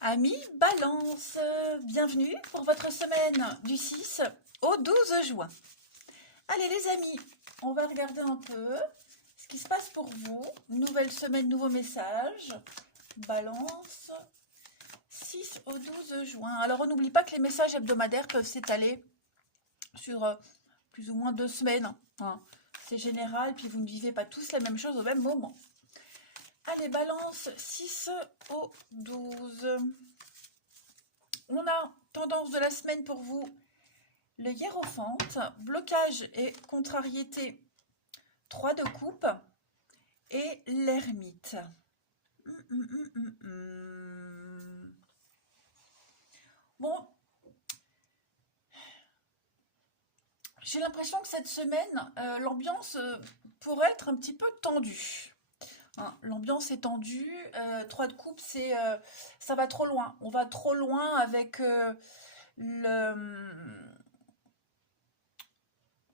Amis Balance, bienvenue pour votre semaine du 6 au 12 juin. Allez les amis, on va regarder un peu ce qui se passe pour vous. Nouvelle semaine, nouveau message. Balance, 6 au 12 juin. Alors on n'oublie pas que les messages hebdomadaires peuvent s'étaler sur plus ou moins 2 semaines, hein. C'est général, puis vous ne vivez pas tous la même chose au même moment. Allez, balance 6 au 12. On a tendance de la semaine pour vous, le hiérophante, blocage et contrariété, 3 de coupe et l'ermite. Bon, j'ai l'impression que cette semaine, l'ambiance pourrait être un petit peu tendue. Hein, l'ambiance est tendue. 3 de coupe, ça va trop loin. On va trop loin avec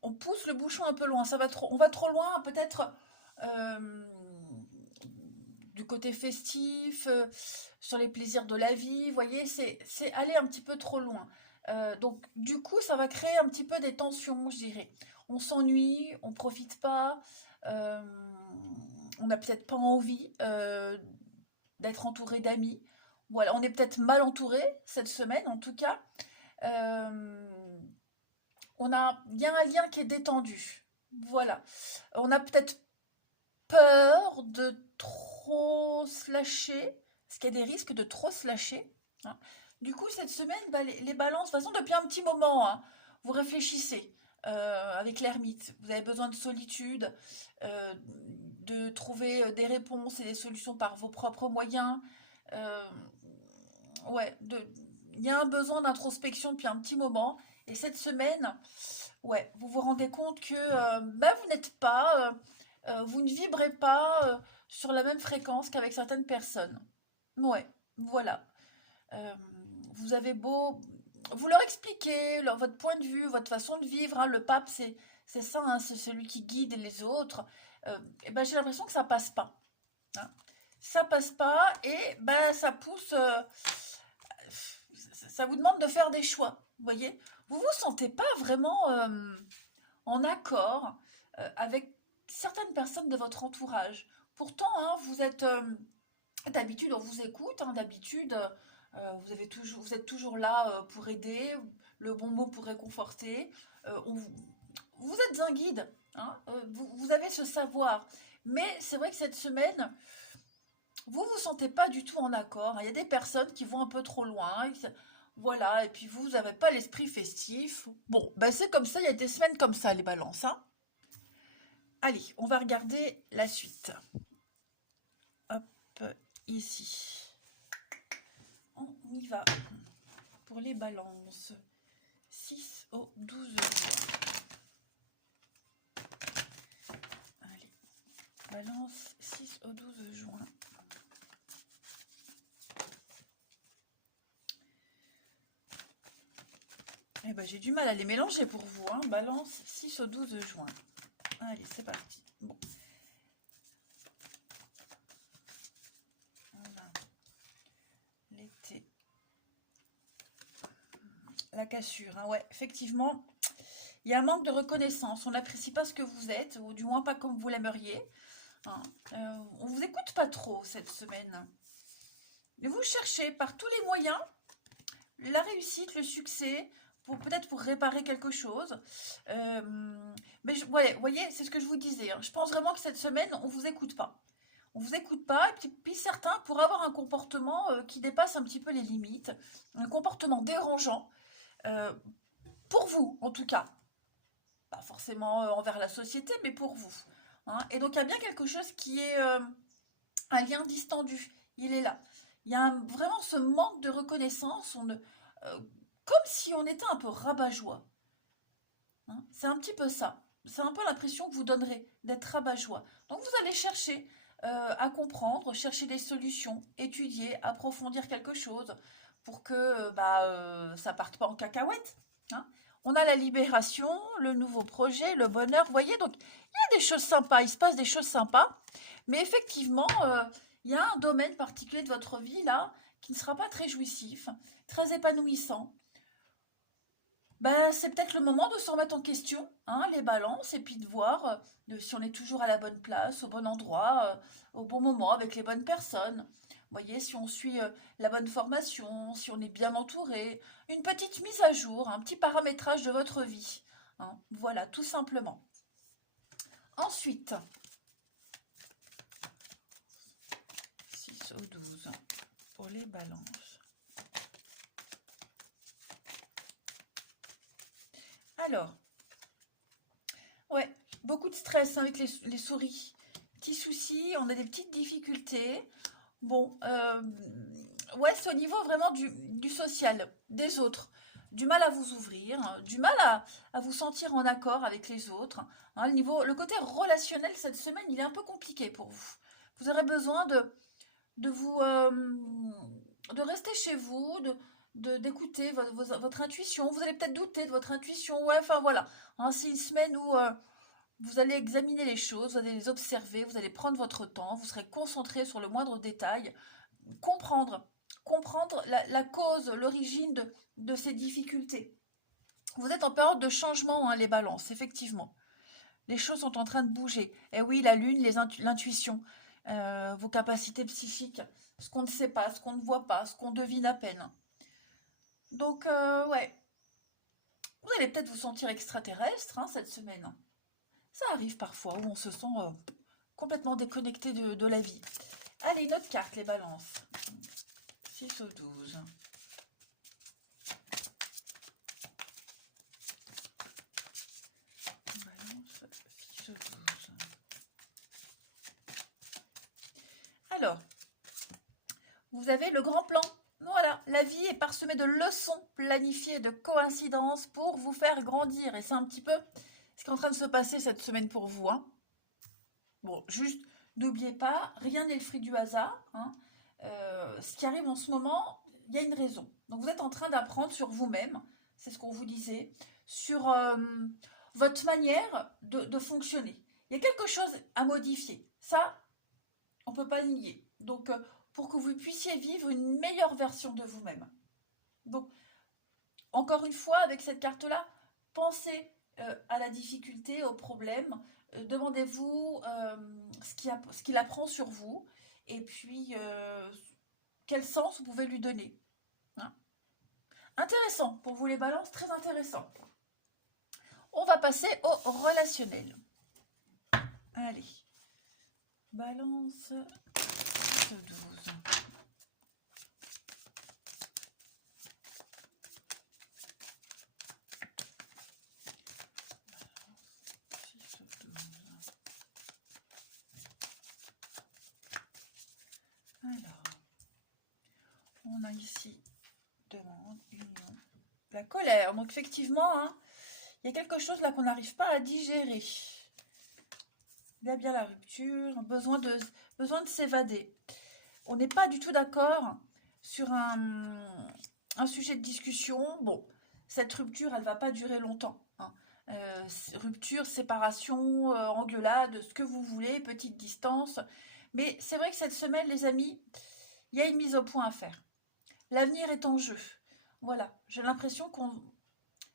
on pousse le bouchon un peu loin. On va trop loin, peut-être euh, du côté festif, sur les plaisirs de la vie. Vous voyez, c'est aller un petit peu trop loin. Donc, du coup, ça va créer un petit peu des tensions, je dirais. On s'ennuie, on profite pas. euh, on n'a peut-être pas envie d'être entouré d'amis. Voilà, on est peut-être mal entouré cette semaine, en tout cas. Euh, il y a un lien qui est détendu. Voilà. On a peut-être peur de trop se lâcher, parce qu'il y a des risques de trop se lâcher, hein. Du coup, cette semaine, bah, les balances, de toute façon, depuis un petit moment, hein, vous réfléchissez avec l'ermite. Vous avez besoin de solitude, euh, de trouver des réponses et des solutions par vos propres moyens. Euh, ouais, il y a un besoin d'introspection depuis un petit moment. Et cette semaine, ouais, vous vous rendez compte que bah, vous ne vibrez pas sur la même fréquence qu'avec certaines personnes. Ouais, voilà. Euh, vous avez beau, vous leur expliquez votre point de vue, votre façon de vivre, hein, le pape, c'est ça, hein, c'est celui qui guide les autres. Et ben, j'ai l'impression que ça passe pas, hein. Ça passe pas et ben, ça pousse. Ça vous demande de faire des choix, vous voyez. Vous vous sentez pas vraiment en accord avec certaines personnes de votre entourage. Pourtant, hein, vous êtes d'habitude, on vous écoute, hein, d'habitude, vous êtes toujours là pour aider, le bon mot pour réconforter. Vous êtes un guide, hein, vous avez ce savoir. Mais c'est vrai que cette semaine, vous vous sentez pas du tout en accord, hein. Il y a des personnes qui vont un peu trop loin. Voilà, et puis vous n'avez pas l'esprit festif. Bon, ben c'est comme ça, il y a des semaines comme ça, les balances, hein. Allez, on va regarder la suite. Hop, ici. On y va pour les balances. 6 au 12 juin. Allez, balance 6 au 12 juin. Eh ben, j'ai du mal à les mélanger pour vous, hein. Balance 6 au 12 juin. Allez, c'est parti. Bon. On a l'été. La cassure, hein. Ouais, effectivement, il y a un manque de reconnaissance. On n'apprécie pas ce que vous êtes, ou du moins pas comme vous l'aimeriez, hein. On vous écoute pas trop cette semaine. Mais vous cherchez par tous les moyens la réussite, le succès, peut-être pour réparer quelque chose. Mais ouais, vous voyez, c'est ce que je vous disais, hein. Je pense vraiment que cette semaine, on vous écoute pas. On vous écoute pas, et puis certains pourraient avoir un comportement qui dépasse un petit peu les limites, un comportement dérangeant, euh, pour vous en tout cas. Pas forcément envers la société, mais pour vous, hein. Et donc il y a bien quelque chose qui est un lien distendu. Il est là. Il y a vraiment ce manque de reconnaissance. Comme si on était un peu rabat-joie, hein. C'est un petit peu ça. C'est un peu l'impression que vous donnerez d'être rabat-joie. Donc vous allez chercher à comprendre, chercher des solutions, étudier, approfondir quelque chose pour que ça parte pas en cacahuète, hein. On a la libération, le nouveau projet, le bonheur. Vous voyez, donc il y a des choses sympas, il se passe des choses sympas, mais effectivement, il y a un domaine particulier de votre vie là qui ne sera pas très jouissif, très épanouissant. Ben, c'est peut-être le moment de se remettre en question, hein, les balances, et puis de voir si on est toujours à la bonne place, au bon endroit, au bon moment, avec les bonnes personnes. Vous voyez, si on suit la bonne formation, si on est bien entouré, une petite mise à jour, un petit paramétrage de votre vie, hein. Voilà, tout simplement. Ensuite, 6 au 12 pour les balances. Alors, ouais, beaucoup de stress avec les souris. Petits soucis, on a des petites difficultés. Bon, ouais, c'est au niveau vraiment du social, des autres. Du mal à vous ouvrir, hein, du mal à vous sentir en accord avec les autres, hein. Le côté relationnel cette semaine, il est un peu compliqué pour vous. Vous aurez besoin de vous, de rester chez vous, d'écouter votre intuition. Vous allez peut-être douter de votre intuition. Ouais, enfin voilà. Hein, c'est une semaine où vous allez examiner les choses, vous allez les observer, vous allez prendre votre temps, vous serez concentré sur le moindre détail, comprendre la cause, l'origine de ces difficultés. Vous êtes en période de changement, hein, les balances, effectivement. Les choses sont en train de bouger. Et oui, la lune, l'intuition, vos capacités psychiques, ce qu'on ne sait pas, ce qu'on ne voit pas, ce qu'on devine à peine. Donc, ouais, vous allez peut-être vous sentir extraterrestre, hein, cette semaine. Ça arrive parfois où on se sent complètement déconnecté de la vie. Allez, une autre carte, les balances. 6 au 12. Balance, 6 au 12. Alors, vous avez le grand plan. Voilà, la vie est parsemée de leçons planifiées, de coïncidences pour vous faire grandir. Et c'est un petit peu ce qui est en train de se passer cette semaine pour vous, hein. Bon, juste, n'oubliez pas, rien n'est le fruit du hasard, hein. Ce qui arrive en ce moment, il y a une raison. Donc vous êtes en train d'apprendre sur vous-même, c'est ce qu'on vous disait, sur votre manière de fonctionner. Il y a quelque chose à modifier. Ça, on ne peut pas nier. Donc, pour que vous puissiez vivre une meilleure version de vous-même. Donc, encore une fois, avec cette carte-là, pensez à la difficulté, au problème. Demandez-vous ce qu'il apprend sur vous. Et puis, quel sens vous pouvez lui donner, hein. Intéressant pour vous les balances, très intéressant. On va passer au relationnel. Allez, balance 12. Alors, on a ici demande, union, la colère. Donc effectivement, hein, il y a quelque chose là qu'on n'arrive pas à digérer. Il y a bien la rupture, besoin de s'évader. On n'est pas du tout d'accord sur un sujet de discussion. Bon, cette rupture, elle ne va pas durer longtemps, hein. Rupture, séparation, engueulade, ce que vous voulez, petite distance. Mais c'est vrai que cette semaine, les amis, il y a une mise au point à faire. L'avenir est en jeu. Voilà, j'ai l'impression qu'on...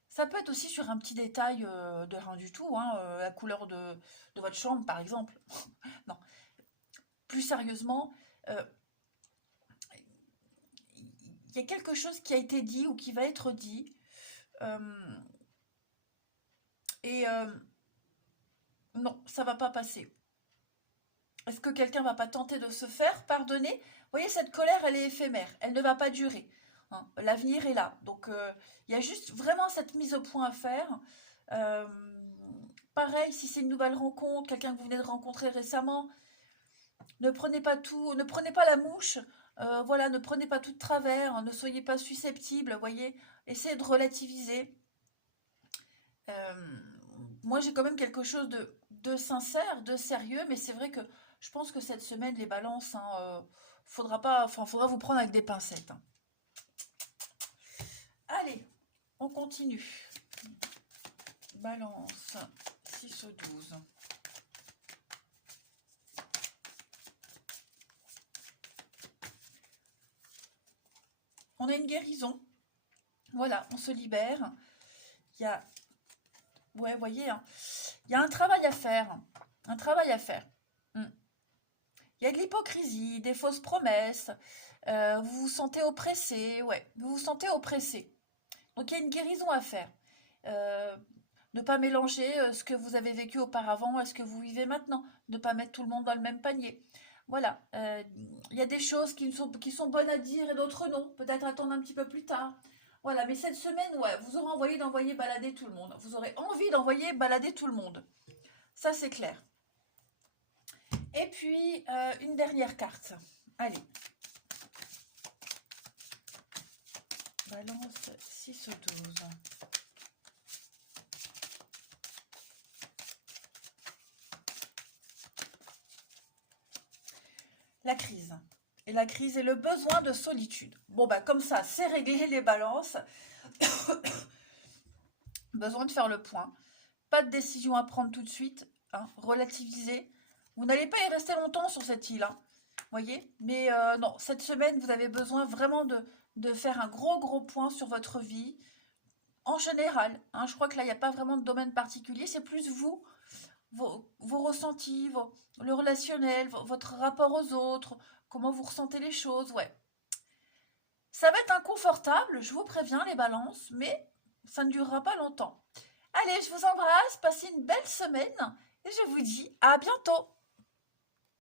Ça peut être aussi sur un petit détail de rien du tout, hein, la couleur de votre chambre, par exemple. Non, plus sérieusement, il y a quelque chose qui a été dit ou qui va être dit. Et non, ça va pas passer. Est-ce que quelqu'un va pas tenter de se faire pardonner? Vous voyez, cette colère, elle est éphémère. Elle ne va pas durer, hein. L'avenir est là. Donc, il y a juste vraiment cette mise au point à faire. Euh, Pareil, si c'est une nouvelle rencontre, quelqu'un que vous venez de rencontrer récemment, ne prenez pas tout, ne prenez pas la mouche. Voilà, ne prenez pas tout de travers, ne soyez pas susceptible, voyez. Essayez de relativiser. Euh, Moi, j'ai quand même quelque chose de sincère, de sérieux, mais c'est vrai que je pense que cette semaine, les balances, hein, faudra vous prendre avec des pincettes, hein. Allez, on continue. Balance, 6 au 12. on a une guérison. Voilà, on se libère. Il y a, ouais, vous voyez, hein, il y a un travail à faire. Un travail à faire. Il y a de l'hypocrisie, des fausses promesses. Vous vous sentez oppressé, ouais, vous vous sentez oppressé. Donc il y a une guérison à faire. Euh, ne pas mélanger ce que vous avez vécu auparavant à ce que vous vivez maintenant. Ne pas mettre tout le monde dans le même panier. Voilà. Il y a des choses qui sont bonnes à dire et d'autres non. Peut-être attendre un petit peu plus tard. Voilà, mais cette semaine, ouais, vous aurez envie d'envoyer balader tout le monde. Vous aurez envie d'envoyer balader tout le monde. Ça, c'est clair. Et puis, une dernière carte. Allez. Balance 6 ou 12. La crise. Et la crise est le besoin de solitude. Bon, bah comme ça, c'est réglé les balances. Besoin de faire le point. Pas de décision à prendre tout de suite. Hein, relativiser. Vous n'allez pas y rester longtemps sur cette île. Hein, voyez. Mais non, cette semaine, vous avez besoin vraiment de faire un gros point sur votre vie. En général, hein, je crois que là, il n'y a pas vraiment de domaine particulier. C'est plus vous, vos ressentis, le relationnel, votre rapport aux autres, comment vous ressentez les choses. Ouais. Ça va être inconfortable, je vous préviens, les balances, mais ça ne durera pas longtemps. Allez, je vous embrasse, passez une belle semaine et je vous dis à bientôt.